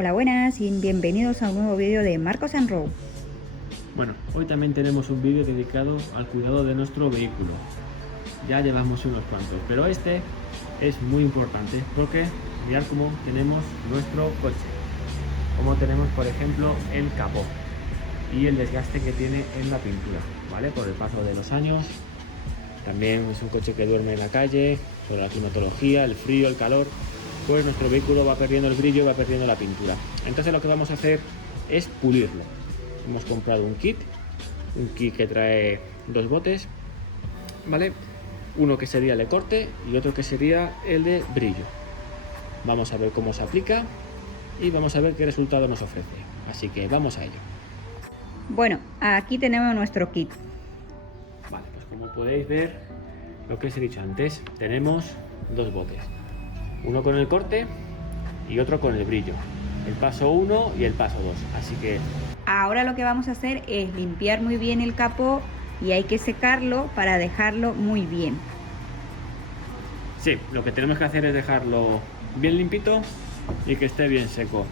Hola, buenas y bienvenidos a un nuevo vídeo de Marcos & Row. Bueno, hoy también tenemos un vídeo dedicado al cuidado de nuestro vehículo. Ya llevamos unos cuantos, pero este es muy importante porque mirad cómo tenemos nuestro coche. Como tenemos, por ejemplo, el capó y el desgaste que tiene en la pintura, ¿vale? Por el paso de los años. También es un coche que duerme en la calle, sobre la climatología, el frío, el calor, pues nuestro vehículo va perdiendo el brillo y va perdiendo la pintura. Entonces lo que vamos a hacer es pulirlo. Hemos comprado un kit que trae dos botes, ¿vale? Uno que sería el de corte y otro que sería el de brillo. Vamos a ver cómo se aplica y vamos a ver qué resultado nos ofrece. Así que vamos a ello. Bueno, aquí tenemos nuestro kit. Vale, pues como podéis ver, lo que os he dicho antes, tenemos dos botes. Uno con el corte y otro con el brillo. El paso 1 y el paso 2. Así que ahora lo que vamos a hacer es limpiar muy bien el capó y hay que secarlo para dejarlo muy bien. sí, lo que tenemos que hacer es dejarlo bien limpito y que esté bien seco.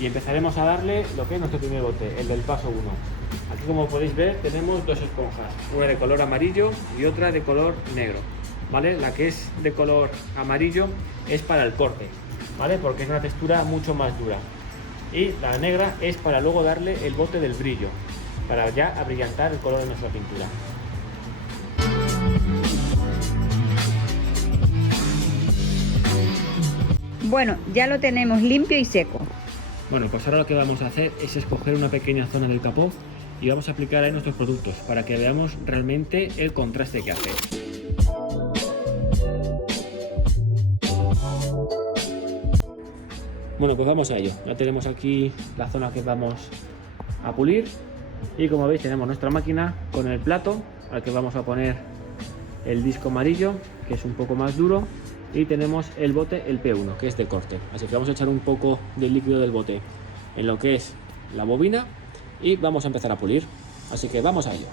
Y empezaremos a darle lo que es nuestro primer bote, el del paso 1. Aquí, como podéis ver, tenemos dos esponjas, una de color amarillo y otra de color negro, ¿vale? La que es de color amarillo es para el corte, ¿vale? Porque es una textura mucho más dura. Y la negra es para luego darle el bote del brillo, para ya abrillantar el color de nuestra pintura. Bueno, ya lo tenemos limpio y seco. Bueno, pues ahora lo que vamos a hacer es escoger una pequeña zona del capó y vamos a aplicar ahí nuestros productos para que veamos realmente el contraste que hace. Bueno, pues vamos a ello. Ya tenemos aquí la zona que vamos a pulir y, como veis, tenemos nuestra máquina con el plato al que vamos a poner el disco amarillo, que es un poco más duro, y tenemos el bote, el P1, que es de corte. Así que vamos a echar un poco del líquido del bote en lo que es la bobina y vamos a empezar a pulir. Así que vamos a ello.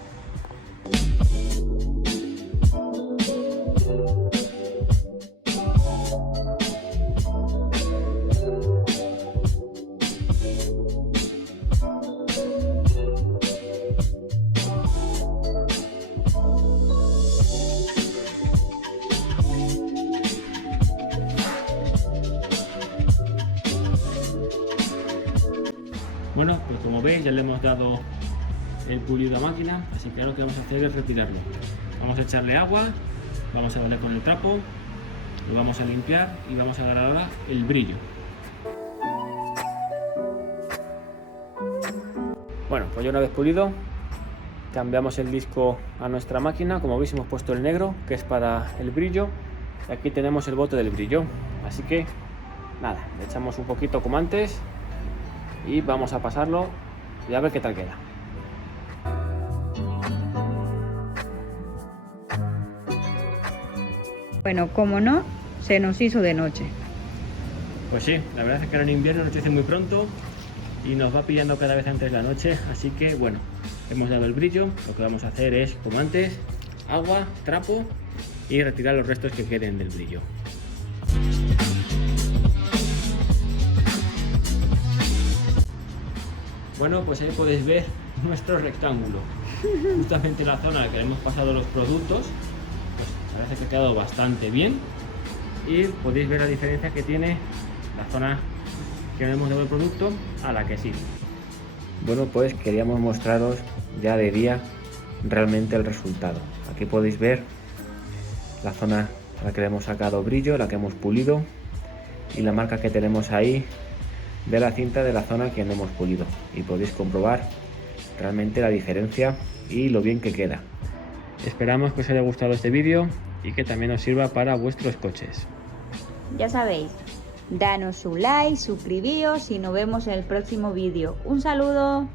Bueno, pues como veis ya le hemos dado el pulido a máquina, así que ahora lo que vamos a hacer es retirarlo. Vamos a echarle agua, vamos a darle con el trapo, lo vamos a limpiar y vamos a agarrar ahora el brillo. Bueno, pues ya una vez pulido, cambiamos el disco a nuestra máquina. Como veis, hemos puesto el negro, que es para el brillo, y aquí tenemos el bote del brillo. Así que nada, le echamos un poquito como antes y vamos a pasarlo y a ver qué tal queda. Bueno, como no, se nos hizo de noche. Pues sí, la verdad es que ahora en invierno anochece muy pronto y nos va pillando cada vez antes la noche, así que bueno, hemos dado el brillo. Lo que vamos a hacer es, como antes, agua, trapo y retirar los restos que queden del brillo. Bueno, pues ahí podéis ver nuestro rectángulo. Justamente en la zona en la que hemos pasado los productos, pues parece que ha quedado bastante bien. Y podéis ver la diferencia que tiene la zona que no hemos dado el producto a la que sí. Bueno, pues queríamos mostraros ya de día realmente el resultado. Aquí podéis ver la zona a la que le hemos sacado brillo, la que hemos pulido y la marca que tenemos ahí de la cinta de la zona que no hemos pulido, y podéis comprobar realmente la diferencia y lo bien que queda. Esperamos que os haya gustado este vídeo y que también os sirva para vuestros coches. Ya sabéis, danos un like, suscribíos y nos vemos en el próximo vídeo. Un saludo.